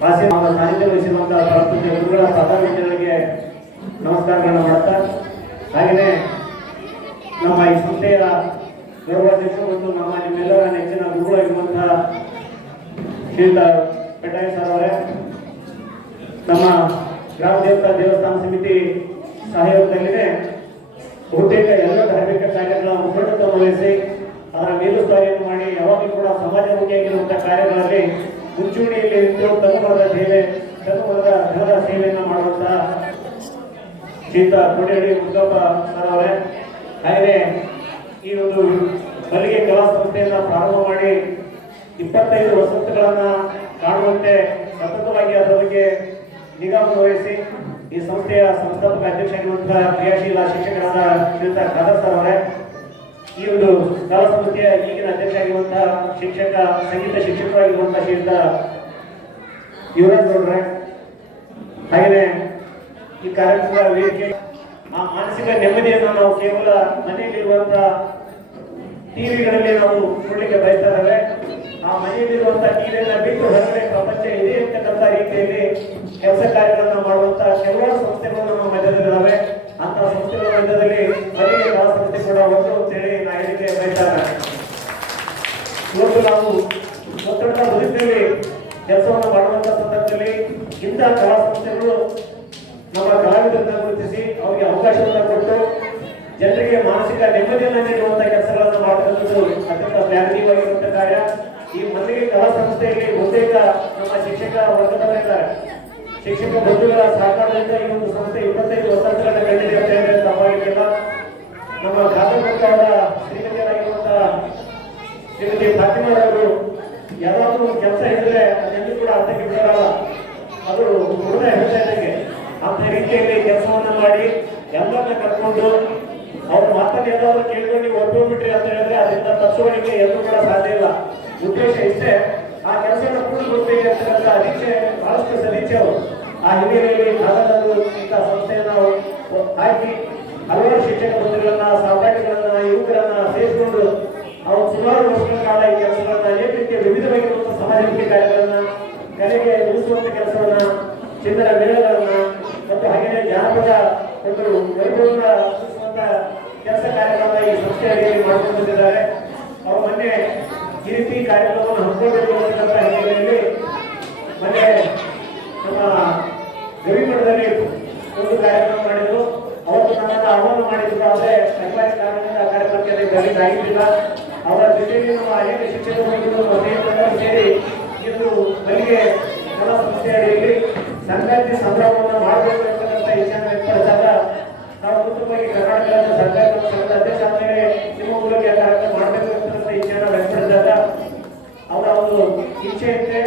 ಭಾಷೆ ಸಾಹಿತ್ಯ ವಹಿಸಿರುವಂತಹ ಪ್ರಕೃತಿ ಗುರುಗಳ ಪದಾಧಿಕಾರಿಗಳಿಗೆ ನಮಸ್ಕಾರಗಳನ್ನು ಮಾಡ್ತಾ. ಹಾಗೆಯೇ ನಮ್ಮ ಈ ಸಂಸ್ಥೆಯ ಗೌರವಾಧ್ಯಕ್ಷ ಮತ್ತು ನಮ್ಮ ನಿಮ್ಮೆಲ್ಲರ ನೆಚ್ಚಿನ ಗುರುಗಳಾಗಿರುವಂತಹ ಶ್ರೀಯುತ ಪೆಟ್ಟಾಯ ಸರ್ ಅವರೇ, ನಮ್ಮ ಗ್ರಾಮ ದೇವತಾ ದೇವಸ್ಥಾನ ಸಮಿತಿ ಸಹಯೋಗದಲ್ಲಿದೆ. ಬಹುತೇಕ ಎಲ್ಲ ಧಾರ್ಮಿಕ ಕಾರ್ಯಗಳ ಮುಖಂಡತ್ವ ವಹಿಸಿ ಅದರ ಮೇಲುಸ್ತುವಾರಿಯನ್ನು ಮಾಡಿ ಯಾವಾಗಲೂ ಕೂಡ ಸಮಾಜಮುಖಿಯಾಗಿರುವಂತಹ ಕಾರ್ಯಗಳಲ್ಲಿ ಮುಂಚೂಣಿಯಲ್ಲಿ ನಿಂತು ಕನ್ನಡದ ಸೇವೆ ಕನ್ನಡದ ಜನರ ಸೇವೆಯನ್ನು ಮಾಡುವಂತಹ ಶ್ರೀಯುತ ಕೋಟೆಹಳ್ಳಿ ಮುದ್ದಪ್ಪ ಸರ್ ಅವರೇ. ಹಾಗೆ ಈ ಒಂದು ಮಲ್ಲಿಗೆ ಕಲಾ ಸಂಸ್ಥೆಯನ್ನ ಪ್ರಾರಂಭ ಮಾಡಿ ಇಪ್ಪತ್ತೈದು ವಸಂತಗಳನ್ನ ಕಾಣುವಂತೆ ಸತತವಾಗಿ ಅದರ ಬಗ್ಗೆ ನಿಗಮ ವಹಿಸಿ ಈ ಸಂಸ್ಥೆಯ ಸಂಸ್ಥಾಪಕ ಅಧ್ಯಕ್ಷರಾಗಿರುವಂತಹ ಕ್ರಿಯಾಶೀಲ ಶಿಕ್ಷಕರಾದ ಶ್ರೀತ ಖಾದರ್ ಸರ್ ಅವರೇ. ಈ ಒಂದು ಕಲಾ ಸಂಸ್ಥೆಯ ಈಗಿನ ಅಧ್ಯಕ್ಷರಾಗಿರುವಂತಹ ಶಿಕ್ಷಕ, ಸಂಗೀತ ಶಿಕ್ಷಕರಾಗಿರುವಂತಹ ಶ್ರೀಯುತ ಯುವರಾಜ್ ಗೌಡ್ರೆ ಹಾಗೆಯೇ ಈ ಕಾರ್ಯಕ್ರಮದ ವೇದಿಕೆ, ಆ ಮಾನಸಿಕ ನೆಮ್ಮದಿಯನ್ನು ನಾವು ಕೇವಲ ಮನೆಯಲ್ಲಿರುವಂತಹ ಟಿವಿಗಳಲ್ಲಿ ನಾವು ನೋಡಲಿಕ್ಕೆ ಬಯಸ್ತಾ ಇದ್ದೇವೆ. ಆ ಮನೆಯಲ್ಲಿರುವಂತಹ ಟಿವಿಯನ್ನ ಬಿಟ್ಟು ಹೊರಗಡೆ ಪ್ರಪಂಚ ಇದೆ ಅಂತಕ್ಕಂಥ ರೀತಿಯಲ್ಲಿ ಕೆಲಸ ಕಾರ್ಯಗಳನ್ನು ಮಾಡುವಂತಹ ಕೆಲವಾರು ಸಂಸ್ಥೆಗಳು ನಮ್ಮ ಮಧ್ಯದಲ್ಲಿದ್ದಾವೆ ಅಂತ ಸಂಸ್ಥೆಗಳ ಮಧ್ಯದಲ್ಲಿ ಮಲ್ಲಿಗೆ ಕಲಾ ಸಂಸ್ಥೆ ಕೂಡ ಒಂದು ಅಂತೇಳಿ ನಾ ಹೇಳಿಕೆ ಬಯಸ್ತಾ ಇದ್ದೇನೆ ಇವತ್ತು ನಾವು ಒತ್ತಡದ ಬದುಕಿನಲ್ಲಿ ಕೆಲಸವನ್ನು ಮಾಡುವಂತ ಸಂದರ್ಭದಲ್ಲಿ ಇಂತಹ ಕಲಾ ಸಂಸ್ಥೆಗಳು ನಮ್ಮ ಕಲಾವಿದರನ್ನ ಗುರುತಿಸಿ ಅವರಿಗೆ ಅವಕಾಶವನ್ನು ಕೊಟ್ಟು ಜನರಿಗೆ ಮಾನಸಿಕ ನೆಮ್ಮದಿಯನ್ನು ನೀಡುವಂತ ಕೆಲಸಗಳನ್ನು ಮಾಡುವುದು ಅತ್ಯಂತ ಶ್ಲಾಘನೀಯವಾಗಿರುವಂತ ಕಾರ್ಯ. ಈ ಮಲ್ಲಿಗೆ ಕಲಾ ಸಂಸ್ಥೆಯಲ್ಲಿ ಬಹುತೇಕ ನಮ್ಮ ಶಿಕ್ಷಕ ವರ್ಗದವರಿದ್ದಾರೆ ಶಿಕ್ಷಕ ಬಂಧುಗಳ ಸಹಕಾರದಿಂದ ಈ ಒಂದು ಸಂಸ್ಥೆ ಇಪ್ಪತ್ತೈದು ವರ್ಷಗಳನ್ನು ಕಂಡಿದೆ ಅಂತ ಹೇಳಿದ್ರೆ ತಪ್ಪಾಗಿಲ್ಲ ನಮ್ಮ ಅವರ ಶ್ರೀಮತಿಯರಾಗಿರುವಂತಹ ಶ್ರೀಮತಿ ಫಾತಿಮಾರವರು ಯಾರಾದರೂ ಕೆಲಸ ಇದ್ರೆ ಅದೆಲ್ಲೂ ಕೂಡ ಅರ್ಥಕ್ಕೆ ಬಿಡಲ್ಲ. ಅದು ಹೇಳ್ತಾ ಇದ್ದಂಗೆ ಅಂತ ರೀತಿಯಲ್ಲಿ ಕೆಲಸವನ್ನ ಮಾಡಿ ಎಲ್ಲರನ್ನ ಕರ್ಕೊಂಡು ಅವ್ರ ಮಾತನ್ನ ಎಲ್ಲಾದ್ರೂ ಕೇಳ್ಕೊಂಡು ಒಪ್ಪಿಬಿಟ್ರಿ ಅಂತ ಹೇಳಿದ್ರೆ ಅದರಿಂದ ತಪ್ಪಿಸೋಳಿಕ್ಕೆ ಎಲ್ಲರೂ ಕೂಡ ಸಾಧ್ಯ ಇಲ್ಲ. ಉದ್ದೇಶ ಇಷ್ಟೇ, ಆ ಕೆಲಸನ ಕೆಲಸವನ್ನು ಅಂತ ಹೇಳಿದ್ರೆ ಅನಿಚ್ಛೆ ಬಹಳಷ್ಟು ಸದಿಚ್ಛೆ ಅವರು ಆ ಹಿರಿಯರಲ್ಲಿ ಭಾಗದಲ್ಲೂ ಇಂಥ ಸಂಸ್ಥೆಯನ್ನ ಹಾಕಿ ಹಲವಾರು ಶಿಕ್ಷಕ ಬಂಧುಗಳನ್ನ ಸಹಪಾಠಿಗಳನ್ನ ಯುವಕರನ್ನ ಸೇರಿಸಿಕೊಂಡು ಅವರು ಸುಮಾರು ವರ್ಷಗಳ ಕಾಲ ಈ ಕೆಲಸಗಳನ್ನ ಅನೇಕ ರೀತಿಯ ವಿವಿಧವಾಗಿರುವಂತಹ ಸಮಾಜಮುಖಿ ಕಾರ್ಯಗಳನ್ನ ಕಲೆಗೆ ಉಳಿಸುವಂತ ಕೆಲಸವನ್ನ ಚಿನ್ನದ ಮೇಳಗಳನ್ನ ಮತ್ತು ಹಾಗೆಯೇ ಜಾನಪದ ಒಂದು ವೈಭವನ ಸೃಷ್ಟಿಸುವಂತ ಕೆಲಸ ಕಾರ್ಯಗಳನ್ನ ಈ ಸಂಸ್ಥೆ ಅಡಿಯಲ್ಲಿ ಮಾಡಿಕೊಂಡು ಬಂದಿದ್ದಾರೆ ಅವರು ಮೊನ್ನೆ ರೀತಿ ಕಾರ್ಯಕ್ರಮವನ್ನು ಹಮ್ಮಿಕೊಳ್ಳುವಂತಹ ಹಿನ್ನೆಲೆಯಲ್ಲಿ ಮೊನ್ನೆ ನಮ್ಮ ಗವಿಮಠದಲ್ಲಿ ಒಂದು ಕಾರ್ಯಕ್ರಮ ಮಾಡಿದ್ರು. ಅವರು ನನ್ನ ಆಹ್ವಾನ ಮಾಡಿದ್ರು, ಆದರೆ ಸರ್ಕಾರಿ ಕಾರಣದಿಂದ ಆ ಕಾರ್ಯಕ್ರಮಕ್ಕೆ ಬರಲಿಕ್ಕೆ ಆಗಿದ್ದಿಲ್ಲ ಅವರ ಜೊತೆಯಲ್ಲಿ ನಮ್ಮ ಅನೇಕ ಶಿಕ್ಷಕರು ಸ್ನೇಹಿತರು ಸೇರಿ ಇಂದು ಮಲ್ಲಿಗೆ ನಮ್ಮ ಸಂಸ್ಥೆ ಅಡಿಯಲ್ಲಿ ಸಂಕ್ರಾಂತಿ ಸಂಭ್ರಮವನ್ನು ಮಾಡಬೇಕು ಅಂತಕ್ಕಂಥ ಇಚ್ಛೆಯನ್ನು ವ್ಯಕ್ತಪಡಿಸಿದಾಗ ನಾವು ಕುಟುಂಬವಾಗಿ ಕರ್ನಾಟಕದ ಸರ್ಕಾರಿ ಸಂಘದ ಅಧ್ಯಕ್ಷ ಆದ್ಮೇಲೆ ನಿಮ್ಮ ಮೂಲಕ ಈ ಕಾರ್ಯಕ್ರಮ ಮಾಡಬೇಕು ಅಂತಕ್ಕಂಥ ಇಚ್ಛೆಯನ್ನು ವ್ಯಕ್ತಪಡಿಸಿದಾಗ ಅವರ ಒಂದು ಇಚ್ಛೆ ಇದ್ರೆ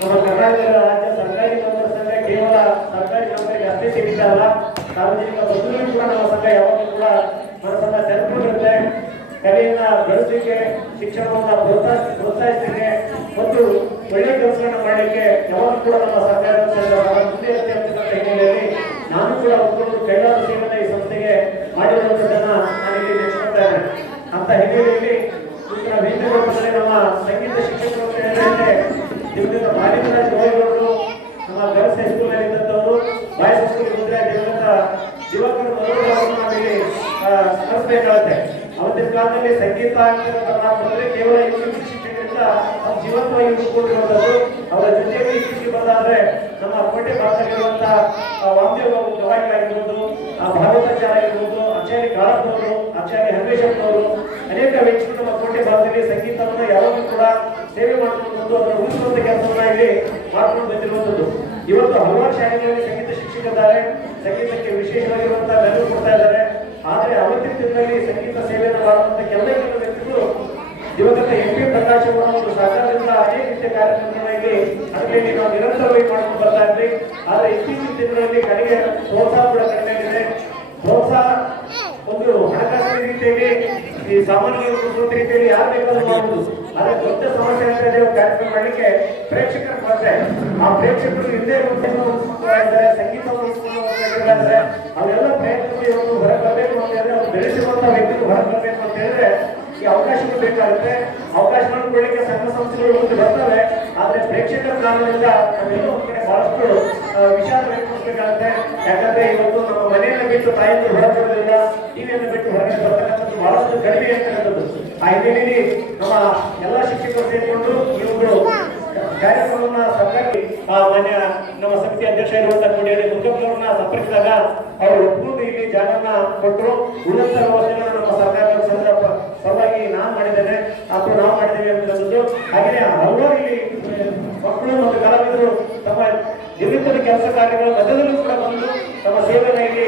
ನಮ್ಮ ಕರ್ನಾಟಕ ರಾಜ್ಯ ಸರ್ಕಾರಿ ನೌಕರ ಸಂಘ ಕೇವಲ ಸರ್ಕಾರಿ ನೌಕರಿಗೆ ಅಷ್ಟೇ ಸೀಮಿತಲ್ಲ ಸಾರ್ವಜನಿಕ ಕೂಡ ನಮ್ಮ ಸಂಘ ಯಾವಾಗಲೂ ಕೂಡ ಮನಸ್ಸನ್ನ ತೆರೆದುಕೊಂಡಿರುತ್ತೆ ಕಲೆಯನ್ನ ಬೆಳೆಸಲಿಕ್ಕೆ ಶಿಕ್ಷಣವನ್ನ ಪ್ರೋತ್ಸಾಹ ಪ್ರೋತ್ಸಾಹಿಸಲಿಕ್ಕೆ ಮತ್ತು ಒಳ್ಳೆಯ ಕೆಲಸಗಳನ್ನ ಮಾಡಲಿಕ್ಕೆ ಯಾವಾಗಲೂ ಕೂಡ ನಮ್ಮ ಸರ್ಕಾರ ಸಂಘ ಬಹಳ ಮುಂದೆ ಅಂತಕ್ಕಂಥ ನಾನು ಕೂಡ ಒಬ್ಬರು ಕೈಲಾದ ಸೇವೆನ ಈ ಸಂಸ್ಥೆಗೆ ಮಾಡಿರುವಂತದ್ದನ್ನ ನಾನು ಇಲ್ಲಿ ನೆನೆಸ್ಕೊಳ್ತಾ ಇದ್ದೇನೆ ಅಂತ ಹಿನ್ನೆಲೆಯಲ್ಲಿ ವೇದಿಕೆ ನಮ್ಮ ಸಂಗೀತ ಶಿಕ್ಷಕರು ಅಂತ ಹೇಳಿದ್ರೆ ಬಾಲಿಕರಾಜ್ ಗೋಯಗೌಡರು ನಮ್ಮ ಗರ್ಲ್ಸ್ ಹೈಸ್ಕೂಲ್ ಸ್ಮರಿಸಬೇಕಾಗುತ್ತೆ ಅವತ್ತಿನ ಕಾಲದಲ್ಲಿ ಸಂಗೀತ ಬಂದ್ರೆ ಕೇವಲ ಇಂಗ್ಲಿಷ್ ಶಿಕ್ಷಕರಿಂದ ಅವ್ರು ಜೀವಂತವಾಗಿ ಉಳ್ಕೊಂಡಿರುವಂಥದ್ದು ಅವರ ಜೊತೆಯಲ್ಲಿ ಇತ್ತೀಚೆಗೆ ಬಂದಾದ್ರೆ ನಮ್ಮ ಕೋಟೆ ಭಾಗದಲ್ಲಿರುವಂತಹ ವಾಮದೇವ ಗವಾಯಿಗಳಾಗಿರ್ಬೋದು ಆ ಭಾಗವತಾಚಾರ ಆಗಿರ್ಬೋದು, ಆಚಾರ್ಯ ಕಾಳಪ್ಪನವರು ಆಚಾರ್ಯ ಅವರು ಅನೇಕ ವ್ಯಕ್ತಿಗಳು ನಮ್ಮ ಕೋಟೆ ಭಾಗದಲ್ಲಿ ಸಂಗೀತವನ್ನು ಯಾವಾಗಲೂ ಕೂಡ ಸೇವೆ ಮಾಡಿಕೊಂಡು ಅದನ್ನು ಉಳಿಸುವಂತ ಕೆಲಸವನ್ನ ಇಲ್ಲಿ ಮಾಡ್ಕೊಂಡು ಬಂದಿರುವಂತದ್ದು ಇವತ್ತು ಹಲವಾರು ಶಾಲೆಗಳಲ್ಲಿ ಸಂಗೀತ ಶಿಕ್ಷಕರಿದ್ದಾರೆ. ಸಂಗೀತಕ್ಕೆ ವಿಶೇಷವಾಗಿರುವಂತಹ ನೆರವು ಕೊಡ್ತಾ ಇದ್ದಾರೆ. ಆದ್ರೆ ಅವತ್ತಿನ ದಿನದಲ್ಲಿ ಸಂಗೀತ ಸೇವೆಯನ್ನು ಮಾಡುವಂತ ಕೆಲ ಕೆಲವು ವ್ಯಕ್ತಿಗಳು ದಿವಂಗತ ಎಂ ಪಿ ಪ್ರಕಾಶ್ ಅವರ ಒಂದು ಸಹಕಾರದಿಂದ ಅನೇಕ ರೀತಿಯ ಕಾರ್ಯಕ್ರಮಗಳಲ್ಲಿ ಅದರಲ್ಲಿ ನಾವು ನಿರಂತರವಾಗಿ ಮಾಡ್ಕೊಂಡು ಬರ್ತಾ ಇದ್ವಿ. ಆದ್ರೆ ಇತ್ತೀಚಿನ ದಿನಗಳಲ್ಲಿ ಕಡೆಗೆ ಪ್ರೋತ್ಸಾಹ ಕೂಡ ಕಡಿಮೆ ಆಗಿದೆ. ಪ್ರೋತ್ಸಾಹ ಒಂದು ಹಣಕಾಸಿನ ರೀತಿಯಲ್ಲಿ, ಈ ಸಾಮಾನ್ಯ ರೀತಿಯಲ್ಲಿ ಯಾರು ಬೇಕಾದ್ರೂ ಮಾಡಬಹುದು ಆದ್ರೆ ದೊಡ್ಡ ಸಮಸ್ಯೆ ಅಂತ ಹೇಳಿ ಕಾರ್ಯಕ್ರಮ ಮಾಡಲಿಕ್ಕೆ ಪ್ರೇಕ್ಷಕರ ಕೊರತೆ ಆ ಪ್ರೇಕ್ಷಕರು ಹಿಂದೆ ಸಂಗೀತ ಸಂಗೀತವನ್ನು ಪ್ರಯತ್ನ ಇವತ್ತು ಅವ್ರು ವ್ಯಕ್ತಿಗಳು ಹೊರ ಬರಬೇಕು ಅಂತ ಹೇಳಿದ್ರೆ ಈ ಅವಕಾಶಗಳು ಬೇಕಾಗುತ್ತೆ. ಅವಕಾಶಗಳನ್ನು ಕೊಡಲಿಕ್ಕೆ ಸಂಘ ಸಂಸ್ಥೆಗಳು ಮುಂದೆ ಬರ್ತವೆ. ಆದ್ರೆ ಪ್ರೇಕ್ಷಕರ ಕಾರಣದಿಂದ ನಾವೆಲ್ಲೋ ಒಂದ್ ಕಡೆ ಬಹಳಷ್ಟು ವಿಷಾದ ವ್ಯಕ್ತಪಡಿಸಬೇಕಾಗುತ್ತೆ. ಯಾಕಂದ್ರೆ ಇವತ್ತು ನಮ್ಮ ಮನೆಯನ್ನು ಬಿಟ್ಟು ತಾಯಿಯಿಂದ ಹೊರಗೆ ಬರೋದ್ರಿಂದ ಟಿವಿಯನ್ನು ಬಿಟ್ಟು ಹೊರಗೆ ಬರ್ತಕ್ಕಂಥದ್ದು ಬಹಳಷ್ಟು ಕಡಿಮೆ ಇರ್ತಕ್ಕಂಥದ್ದು ಆ ಹಿನ್ನೆಲೆಯಲ್ಲಿ ನಮ್ಮ ಎಲ್ಲ ಶಿಕ್ಷಕರು ಸೇರಿಕೊಂಡು ಒಂದು ಕಾರ್ಯಕ್ರಮವನ್ನ ಸಂಪರ್ಕಿ ಆ, ಮಾನ್ಯ ನಮ್ಮ ಸಮಿತಿ ಅಧ್ಯಕ್ಷ ಇರುವಂತಹ ಕೋಟೆಯಲ್ಲಿ ಮುಖ್ಯಮಂತ್ರಿಗಳನ್ನ ಸಂಪರ್ಕಿಸಿದಾಗ ಅವರು ಇಲ್ಲಿ ಜಾಗವನ್ನ ಕೊಟ್ಟರು. ಉಳಿದ ಯೋಜನೆಗಳು ನಮ್ಮ ಸಂದರ್ಭ ಸಲುವಾಗಿ ನಾನು ಮಾಡಿದ್ದೇನೆ. ಅಥವಾ ನಾವು ಮಾಡಿದ್ದೇವೆ ಅಂತಕ್ಕಂಥದ್ದು ಹಾಗೆಯೇ ಹಲವಾರು ಇಲ್ಲಿ, ಮಕ್ಕಳು ಮತ್ತು ಕಲಾವಿದರು ತಮ್ಮ ದಿನನಿತ್ಯದ ಕೆಲಸ ಕಾರ್ಯಗಳ ಮಧ್ಯದಲ್ಲೂ ಕೂಡ ಬಂದು ತಮ್ಮ ಸೇವೆಯಲ್ಲಿ